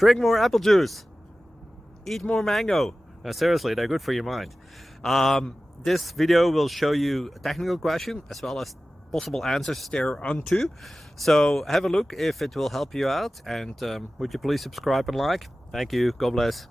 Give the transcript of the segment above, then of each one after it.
Drink more apple juice. Eat more mango. Seriously, they're good for your mind. This video will show you a technical question as well as possible answers thereunto. So have a look if it will help you out, and would you please subscribe and like? Thank you. God bless.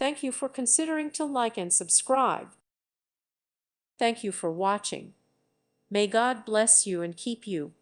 Thank you for considering to like and subscribe. Thank you for watching. May God bless you and keep you.